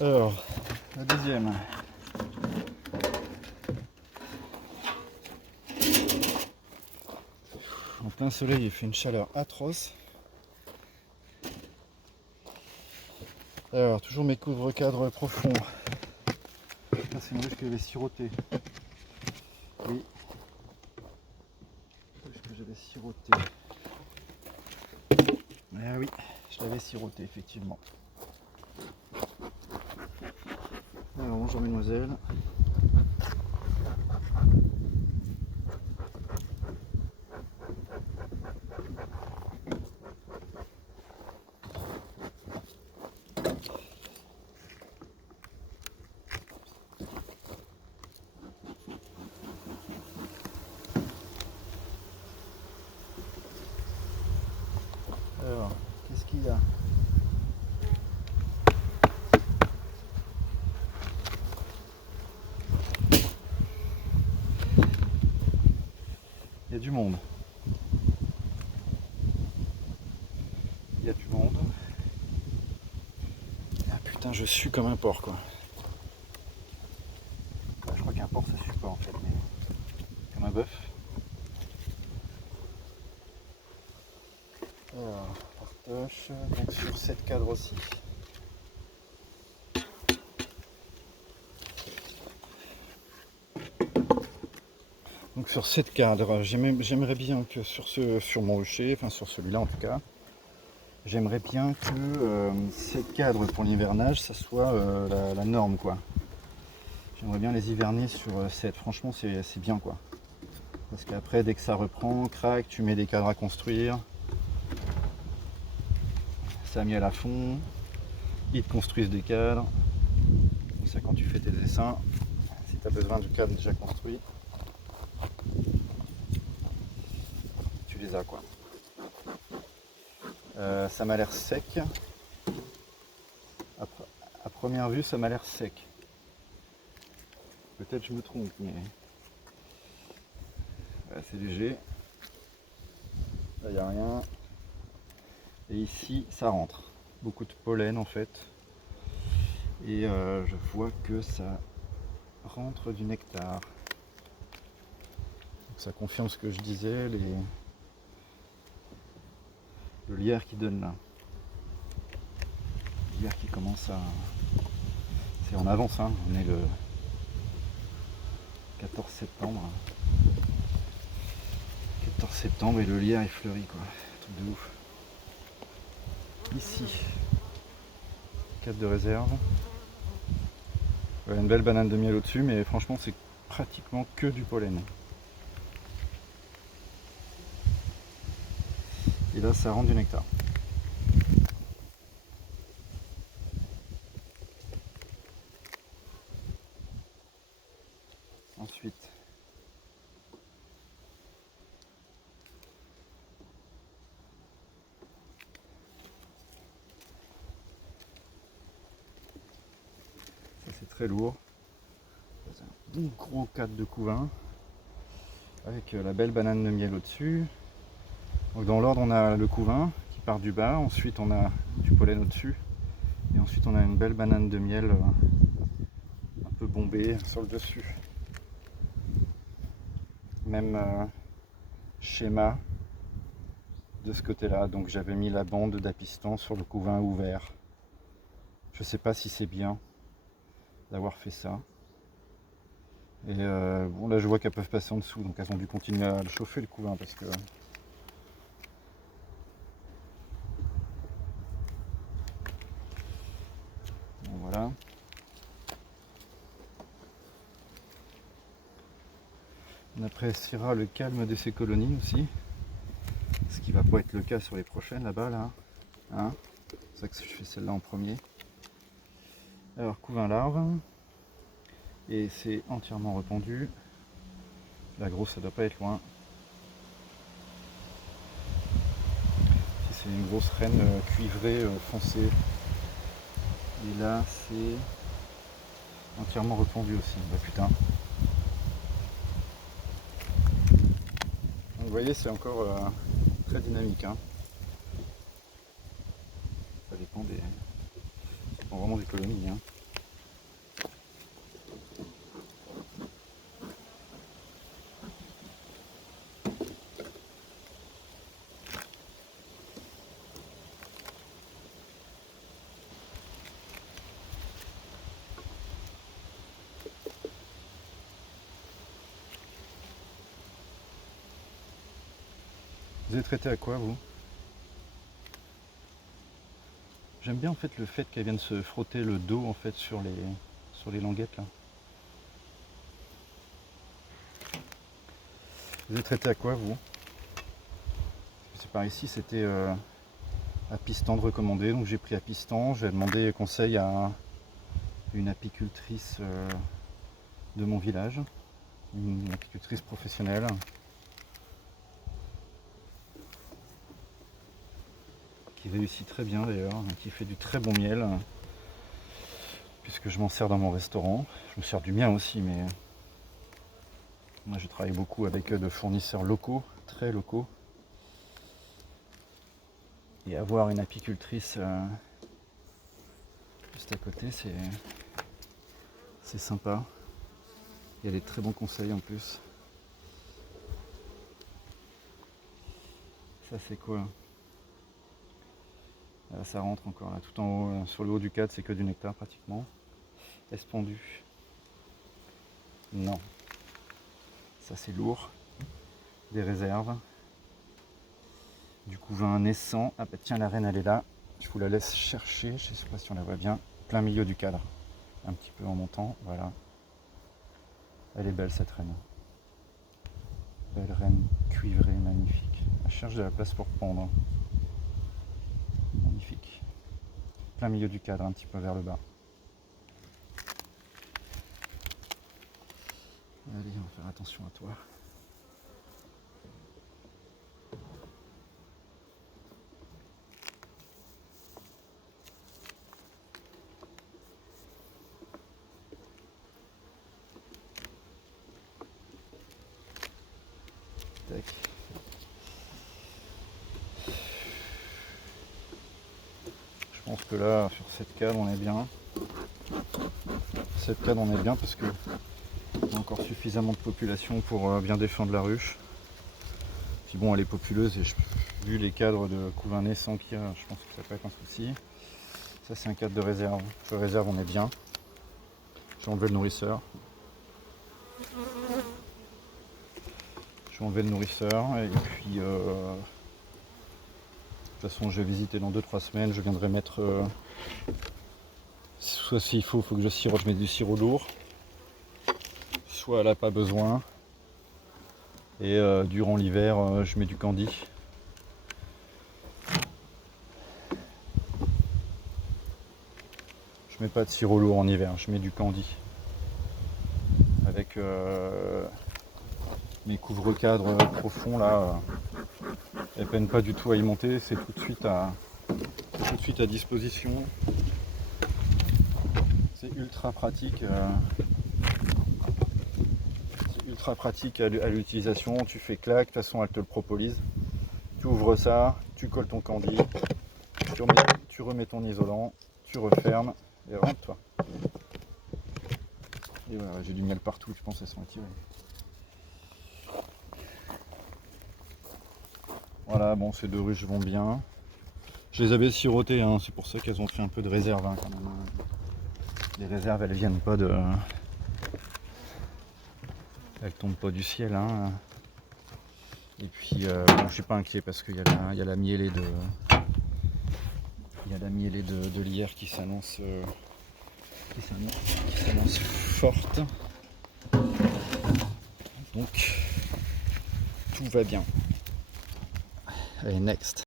Alors, la deuxième. En plein soleil, il fait une chaleur atroce. Alors, toujours mes couvre-cadres profonds. Ça, c'est une ruche que j'avais sirotée. Oui. Ruche que j'avais sirotée. Ah oui, je l'avais sirotée, effectivement. Alors, bonjour mesdemoiselles. Alors, qu'est-ce qu'il y a? Il y a du monde. Il y a du monde. Ah putain, je sue comme un porc, quoi. Bah, je crois qu'un porc ça sue pas en fait, mais comme un bœuf. Alors, partage, donc sur cette cadre aussi. Donc sur cette cadre, j'aimerais bien que sur mon rucher, enfin sur celui-là en tout cas, j'aimerais bien que cette cadre pour l'hivernage, ça soit la norme quoi. J'aimerais bien les hiverner sur cette, franchement c'est bien quoi. Parce qu'après dès que ça reprend, crac, tu mets des cadres à construire, ça miel à fond, ils te construisent des cadres, comme ça quand tu fais tes dessins, si tu as besoin de cadres déjà construits, tu les as quoi. Ça m'a l'air sec. À première vue, ça m'a l'air sec. Peut-être je me trompe, mais c'est léger. Là, il n'y a rien. Et ici, ça rentre. Beaucoup de pollen en fait. Et je vois que ça rentre du nectar. Donc, ça confirme ce que je disais, le lierre qui donne là. Le lierre qui commence à... C'est en avance, hein. On est le 14 septembre. 14 septembre et le lierre est fleuri quoi. Truc de ouf. Ici, cadre de réserve. Voilà, une belle banane de miel au-dessus, mais franchement c'est pratiquement que du pollen. Et là ça rentre du nectar. Ensuite, ça c'est très lourd. C'est un bon gros cadre de couvain avec la belle banane de miel au-dessus. Donc dans l'ordre on a le couvain qui part du bas, ensuite on a du pollen au-dessus et ensuite on a une belle banane de miel un peu bombée sur le dessus. Même schéma de ce côté-là, donc j'avais mis la bande d'apiston sur le couvain ouvert. Je sais pas si c'est bien d'avoir fait ça. Et bon là je vois qu'elles peuvent passer en dessous, donc elles ont dû continuer à le chauffer le couvain parce que... Bon, voilà. On appréciera le calme de ces colonies aussi. Ce qui va pas être le cas sur les prochaines là-bas là. Hein, c'est pour ça que je fais celle-là en premier. Alors couvain larve. Et c'est entièrement répandu. La grosse ça doit pas être loin. Si c'est une grosse reine cuivrée foncée. Et là c'est entièrement répandu aussi. Bah putain. Donc, vous voyez c'est encore très dynamique. Hein. Ça dépend vraiment des colonies. Hein. Vous êtes traité à quoi, vous? J'aime bien en fait le fait qu'elle vienne se frotter le dos en fait sur les languettes là. Vous êtes traité à quoi, vous? C'est par ici, c'était apistan de recommandé, donc j'ai pris apistan. J'ai demandé conseil à une apicultrice de mon village, une apicultrice professionnelle. Qui réussit très bien d'ailleurs, qui fait du très bon miel, puisque je m'en sers dans mon restaurant. Je me sers du mien aussi, mais moi je travaille beaucoup avec de fournisseurs locaux, très locaux. Et avoir une apicultrice juste à côté, c'est sympa. Il y a des très bons conseils en plus. Ça c'est quoi? Là, ça rentre encore là, tout en haut, sur le haut du cadre, c'est que du nectar pratiquement. Espendu. Non. Ça c'est lourd. Des réserves. Du couvain naissant. Ah bah tiens, la reine elle est là. Je vous la laisse chercher, je sais pas si on la voit bien. Plein milieu du cadre. Un petit peu en montant, voilà. Elle est belle cette reine. Belle reine cuivrée, magnifique. Elle cherche de la place pour pondre. Magnifique. Plein milieu du cadre, un petit peu vers le bas. Allez, on va faire attention à toi. Tac. Je pense que là, sur cette cale, on est bien. Cette cale, on est bien parce que il y a encore suffisamment de population pour bien défendre la ruche. Puis bon, elle est populeuse et vu les cadres de couvain naissant qu'il y a, je pense que ça peut être un souci. Ça, c'est un cadre de réserve. Sur réserve, on est bien. Je vais enlever le nourrisseur. Je vais enlever le nourrisseur et puis de toute façon je vais visiter dans 2-3 semaines, je viendrai mettre soit s'il faut que je sirote, je mets du sirop lourd, soit elle n'a pas besoin et durant l'hiver je mets du candy. Je mets pas de sirop lourd en hiver, je mets du candy avec mes couvre-cadres profonds là. Elles peinent pas du tout à y monter, c'est tout de suite à disposition. C'est ultra pratique. C'est ultra pratique à l'utilisation. Tu fais clac, de toute façon elle te le propolise. Tu ouvres ça, tu colles ton candy, tu remets ton isolant, tu refermes et rentre-toi. Et voilà, j'ai du miel partout, je pense qu'elles sont attirées. Voilà, bon, ces deux ruches vont bien. Je les avais sirotées, hein, c'est pour ça qu'elles ont pris un peu de réserve hein, quand même. Les réserves, elles viennent pas de. Elles tombent pas du ciel. Hein. Et puis, bon, je suis pas inquiet parce qu'il y a la mielée de. Il y a la mielée de lierre qui s'annonce forte. Donc, tout va bien. Allez, next.